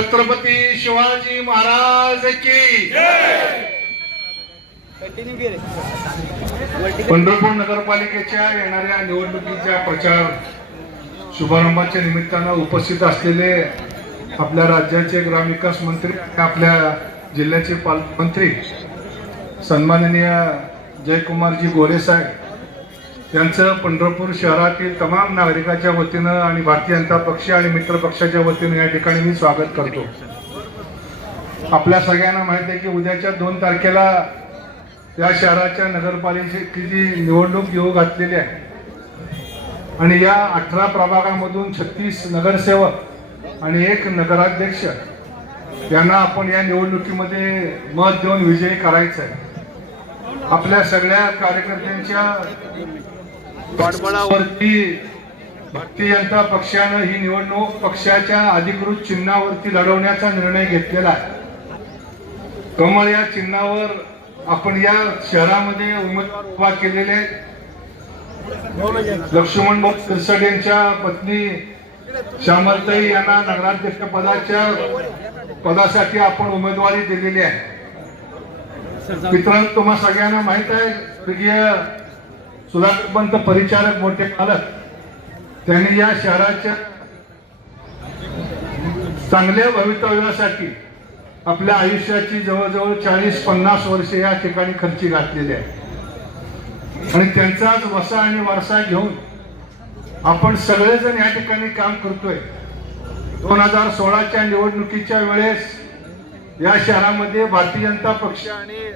छत्रपती शिवाजी महाराज की पंढरपूर नगरपालिकेच्या येणाऱ्या निवडणुकीच्या प्रचार शुभारंभाच्या निमित्तानं उपस्थित असलेले आपल्या राज्याचे ग्रामविकास मंत्री आपल्या जिल्ह्याचे पालकमंत्री सन्माननीय जयकुमारजी गोरे यांचं पंढरपूर शहरातील तमाम नागरिकांच्या वतीनं आणि भारतीय जनता पक्ष आणि मित्र पक्षाच्या वतीनं या ठिकाणी मी स्वागत करतो आपल्या सगळ्यांना माहित आहे की उद्याच्या दोन तारखेला या शहराच्या नगरपालिकेची जी निवडणूक येऊ घातलेली आहे आणि या अठरा प्रभागामधून छत्तीस नगरसेवक आणि एक नगराध्यक्ष यांना आपण या निवडणुकीमध्ये मत देऊन विजयी करायचं आहे आपल्या सगळ्या कार्यकर्त्यांच्या वाटबळावरती भारतीय जनता पक्षानं ही निवडणूक पक्षाच्या अधिकृत चिन्हावरती लढवण्याचा निर्णय घेतलेला आहे कमळ या चिन्हावर आपण या शहरामध्ये उमेदवार केलेले लक्ष्मण भाऊ यांच्या पत्नी श्यामलताई यांना नगराध्यक्ष पदाच्या पदासाठी आपण उमेदवारी दिलेली आहे मित्रांनो तुम्हाला सगळ्यांना माहित आहे सुधाकर पंत परिचारक मोठे पालक त्यांनी या शहराच्या चांगल्या भवितव्यासाठी आपल्या आयुष्याची जवळजवळ चाळीस पन्नास वर्षे या ठिकाणी खर्ची घातलेली आहे आणि त्यांचाच वसा आणि वारसा घेऊन आपण सगळेजण या ठिकाणी काम करतोय दोन हजार सोळाच्या निवडणुकीच्या वेळेस या शहरामध्ये भारतीय जनता पक्ष आणि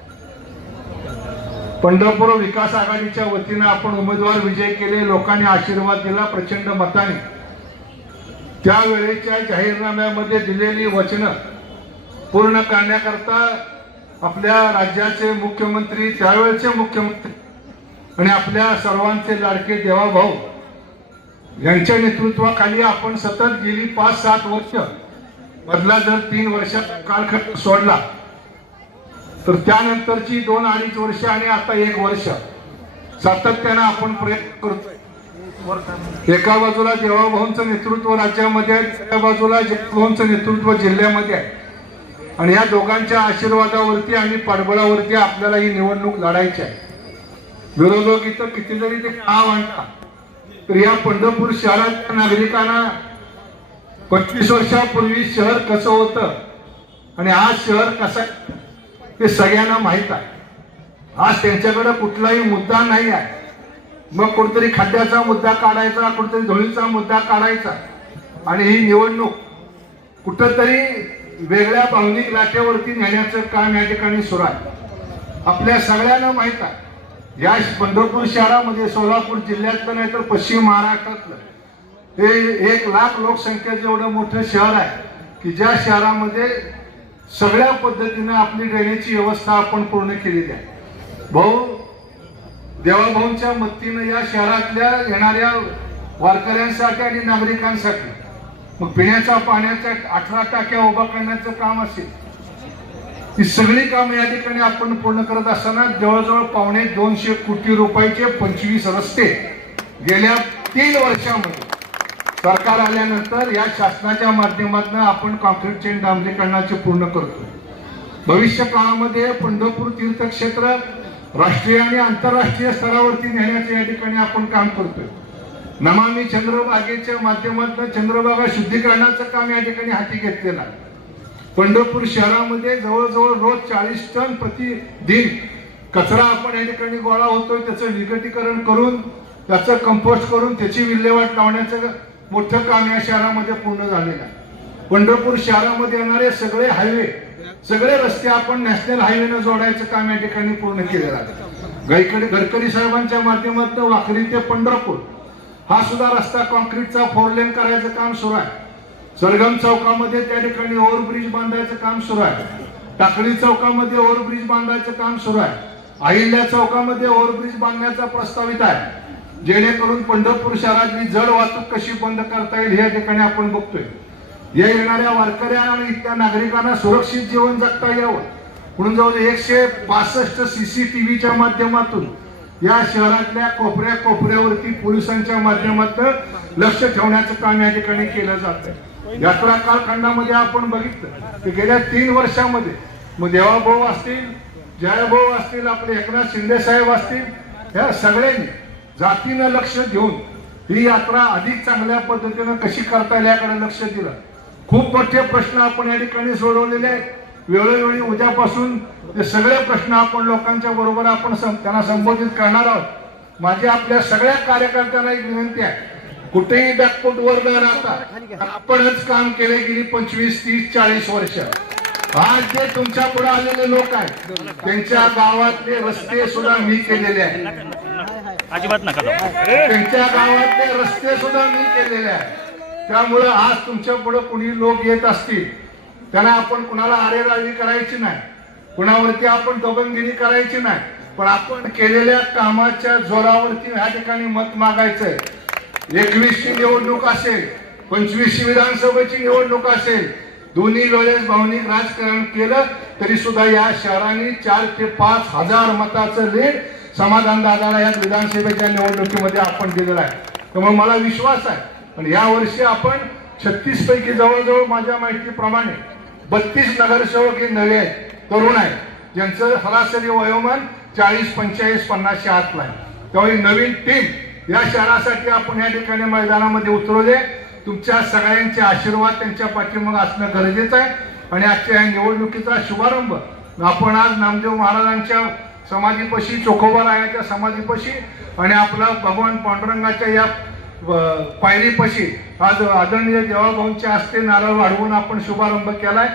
पंढरपूर विकास आघाडीच्या वतीनं आपण उमेदवार विजय केले लोकांनी आशीर्वाद दिला प्रचंड मताने त्यावेळेच्या जाहीरनाम्यामध्ये दिलेली वचनं पूर्ण करण्याकरता आपल्या राज्याचे मुख्यमंत्री त्यावेळचे मुख्यमंत्री आणि आपल्या सर्वांचे लाडके देवाभाऊ यांच्या नेतृत्वाखाली आपण सतत गेली पाच सात वर्ष मधला जर तीन वर्षात कालखंड सोडला तर त्यानंतरची दोन अडीच वर्ष आणि आता एक वर्ष सातत्यानं आपण प्रयत्न करतोय एका बाजूला देवाभाऊंच नेतृत्व राज्यामध्ये आहे त्या बाजूला जगभाऊंच नेतृत्व जिल्ह्यामध्ये आहे आणि या दोघांच्या आशीर्वादावरती आणि पाठबळावरती आपल्याला ही निवडणूक लढायची आहे विरोधक इथं कितीतरी ते का म्हणता तर या पंढरपूर शहरातल्या नागरिकांना पंचवीस वर्षापूर्वी शहर कसं होतं आणि आज शहर कसं ते सगळ्यांना माहीत आहे आज त्यांच्याकडे कुठलाही मुद्दा नाही आहे मग कुठतरी खाद्याचा मुद्दा काढायचा कुठतरी धुळीचा मुद्दा काढायचा आणि ही निवडणूक कुठंतरी वेगळ्या भावनिक लाटेवरती नेण्याचं काम या ठिकाणी सुरू आहे आपल्या सगळ्यांना माहीत आहे या पंढरपूर शहरामध्ये सोलापूर जिल्ह्यातलं नाही तर पश्चिम महाराष्ट्रातलं हे एक लाख लोकसंख्येचं एवढं मोठं शहर आहे की ज्या शहरामध्ये सगळ्या पद्धतीनं आपली ड्रेनेजची व्यवस्था आपण पूर्ण केलेली आहे भाऊ देवाभाऊंच्या मदतीनं या शहरातल्या येणाऱ्या वारकऱ्यांसाठी आणि नागरिकांसाठी मग पिण्याच्या पाण्याच्या अठरा टाक्या उभा करण्याचं काम असेल ही सगळी काम या ठिकाणी आपण पूर्ण करत असताना जवळजवळ पावणे दोनशे कोटी रुपयाचे पंचवीस रस्ते गेल्या तीन वर्षामध्ये सरकार आल्यानंतर या शासनाच्या माध्यमातून आपण कॉन्क्रीट चेन डांबरीकरणाचे पूर्ण करतो भविष्य काळामध्ये पंढरपूर तीर्थक्षेत्र राष्ट्रीय आणि आंतरराष्ट्रीय स्तरावरती नेण्याचे या ठिकाणी आपण काम करतोय नमामी चंद्रबागेच्या माध्यमातून चंद्रबागा शुद्धीकरणाचं काम या ठिकाणी हाती घेतलेलं आहे पंढरपूर शहरामध्ये जवळजवळ रोज चाळीस टन प्रतिदिन कचरा आपण या ठिकाणी गोळा होतोय त्याचं विघटीकरण करून त्याचं कंपोस्ट करून त्याची विल्हेवाट लावण्याचं मोठं काम या शहरामध्ये पूर्ण झालेलं आहे पंढरपूर शहरामध्ये येणारे सगळे हायवे सगळे रस्ते आपण नॅशनल न जोडायचं काम या ठिकाणी पूर्ण केलेलं आहे गडकरी गडकरी साहेबांच्या माध्यमातून वाखरी ते पंढरपूर हा सुद्धा रस्ता कॉन्क्रीटचा फोर लेन करायचं काम सुरू आहे सरगम चौकामध्ये त्या ठिकाणी ओव्हरब्रिज बांधायचं काम सुरू आहे टाकळी चौकामध्ये ओव्हरब्रिज बांधायचं काम सुरू आहे अहिल्या चौकामध्ये ओव्हरब्रिज बांधण्याचा प्रस्तावित आहे जेणेकरून पंढरपूर शहरातली जड वाहतूक कशी बंद करता येईल या ठिकाणी आपण बघतोय या येणाऱ्या वारकऱ्या आणि इथल्या नागरिकांना सुरक्षित जीवन जगता यावं म्हणून जवळ एकशे पासष्ट सीसीटीव्हीच्या माध्यमातून या शहरातल्या कोपऱ्या कोपऱ्यावरती पोलिसांच्या माध्यमातून लक्ष ठेवण्याचं काम या ठिकाणी केलं जात आहे यात्रा कालखंडामध्ये आपण बघितलं की गेल्या तीन वर्षामध्ये मग देवाभाऊ असतील जयाभाऊ असतील आपले एकनाथ शिंदे साहेब असतील ह्या सगळ्यांनी जातीनं लक्ष देऊन ही यात्रा अधिक चांगल्या पद्धतीनं कशी करता येईल याकडे लक्ष दिलं खूप मोठे प्रश्न आपण या ठिकाणी सोडवलेले आहेत वेळोवेळी उद्यापासून ते सगळे प्रश्न आपण लोकांच्या बरोबर आपण त्यांना संबोधित करणार आहोत माझी आपल्या सगळ्या कार्यकर्त्यांना एक विनंती आहे कुठेही बॅकपोट वर न राहता आपणच काम केले गेली पंचवीस तीस चाळीस वर्ष आज जे तुमच्या पुढे आलेले लोक आहेत त्यांच्या गावातले रस्ते सुद्धा मी केलेले आहेत अजिबात नका त्यांच्या गावातले रस्ते सुद्धा मी केलेले आहे त्यामुळं आज तुमच्या पुढे कुणी लोक येत असतील त्यांना आपण कुणाला आरेराजी करायची नाही कुणावरती आपण दोघंगिरी करायची नाही पण आपण केलेल्या कामाच्या जोरावरती ह्या ठिकाणी मत मागायचंय एकवीसची निवडणूक असेल पंचवीसची विधानसभेची निवडणूक असेल दोन्ही वेळेस भावनिक राजकारण केलं तरी सुद्धा या शहराने चार ते पाच हजार मताचं लीड समाधान दादाला या विधानसभेच्या निवडणुकीमध्ये आपण दिलेला आहे त्यामुळे मला विश्वास आहे पण या वर्षी आपण छत्तीस पैकी जवळजवळ माझ्या माहितीप्रमाणे बत्तीस नगरसेवक हे नवे आहेत तरुण आहेत ज्यांचं सरासरी वयोमान चाळीस पंचेचाळीस पन्नासशे आतला आहे त्यामुळे नवीन टीम या शहरासाठी आपण या ठिकाणी मैदानामध्ये उतरवले तुमच्या सगळ्यांचे आशीर्वाद त्यांच्या पाठीमाग असणं गरजेचं आहे आणि आजच्या या निवडणुकीचा शुभारंभ आपण आज नामदेव महाराजांच्या समाधीपशी चोखोबारायाच्या समाधीपशी आणि आपला भगवान पांडुरंगाच्या या पायरीपशी आज आदरणीय देवाभाऊंच्या हस्ते नारळ वाढवून आपण शुभारंभ केलाय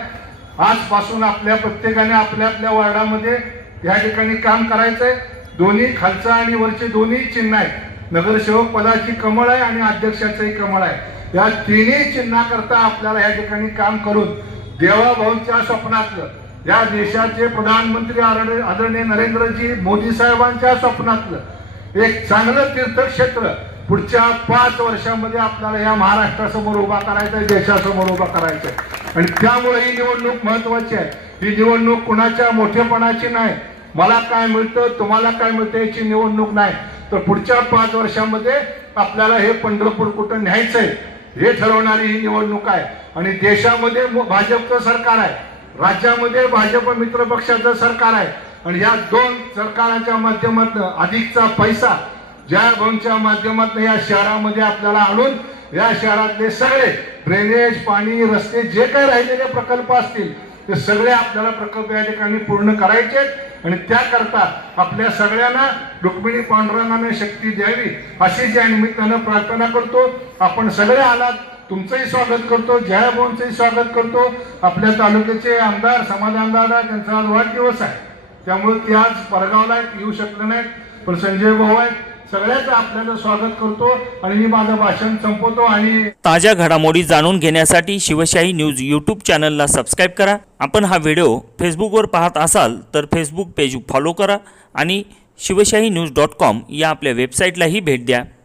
आजपासून आपल्या प्रत्येकाने आपल्या आपल्या वार्डामध्ये या ठिकाणी काम करायचं आहे दोन्ही खालचा आणि वरचे दोन्ही चिन्ह आहेत नगरसेवक पदाची कमळ आहे आणि अध्यक्षाचंही कमळ आहे या तिन्ही चिन्हाकरता आपल्याला या ठिकाणी काम करून देवाभाऊंच्या स्वप्नातलं या देशाचे प्रधानमंत्री आदरणीय नरेंद्रजी मोदी साहेबांच्या स्वप्नातलं एक चांगलं तीर्थक्षेत्र पुढच्या पाच वर्षामध्ये आपल्याला या महाराष्ट्रासमोर उभा करायचा आहे देशासमोर उभा करायचं आहे आणि त्यामुळे ही निवडणूक महत्वाची आहे ही निवडणूक कुणाच्या मोठेपणाची नाही मला काय मिळतं तुम्हाला काय मिळतं याची निवडणूक नाही तर पुढच्या पाच वर्षामध्ये आपल्याला हे पंढरपूर कुठं न्यायचंय हे ठरवणारी ही निवडणूक आहे आणि देशामध्ये भाजपचं सरकार आहे राज्यामध्ये भाजप मित्र पक्षाचं सरकार आहे आणि या दोन सरकारांच्या माध्यमातून अधिकचा पैसा ज्या भवनच्या माध्यमातून या शहरामध्ये आपल्याला आणून या शहरातले सगळे ड्रेनेज पाणी रस्ते जे काही राहिलेले प्रकल्प असतील ते सगळे आपल्याला प्रकल्प या ठिकाणी पूर्ण करायचे आणि त्याकरता आपल्या सगळ्यांना रुक्मिणी पांडुरंगाने शक्ती द्यावी अशी ज्या निमित्तानं प्रार्थना करतो आपण सगळे आलात तुमचंही स्वागत करतो जया जयाभवनचंही स्वागत करतो आपल्या तालुक्याचे आमदार समाधान दादा त्यांचा आज वाढदिवस आहे त्यामुळे ते आज परगावला येऊ शकले नाहीत पण संजय भाऊ आहेत सगळ्याचं आपल्याला स्वागत करतो आणि मी माझं भाषण संपवतो आणि ताज्या घडामोडी जाणून घेण्यासाठी शिवशाही न्यूज यूट्यूब चॅनलला सबस्क्राईब करा आपण हा व्हिडिओ फेसबुकवर पाहत असाल तर फेसबुक पेज फॉलो करा आणि शिवशाही न्यूज डॉट कॉम या आपल्या वेबसाईटलाही भेट द्या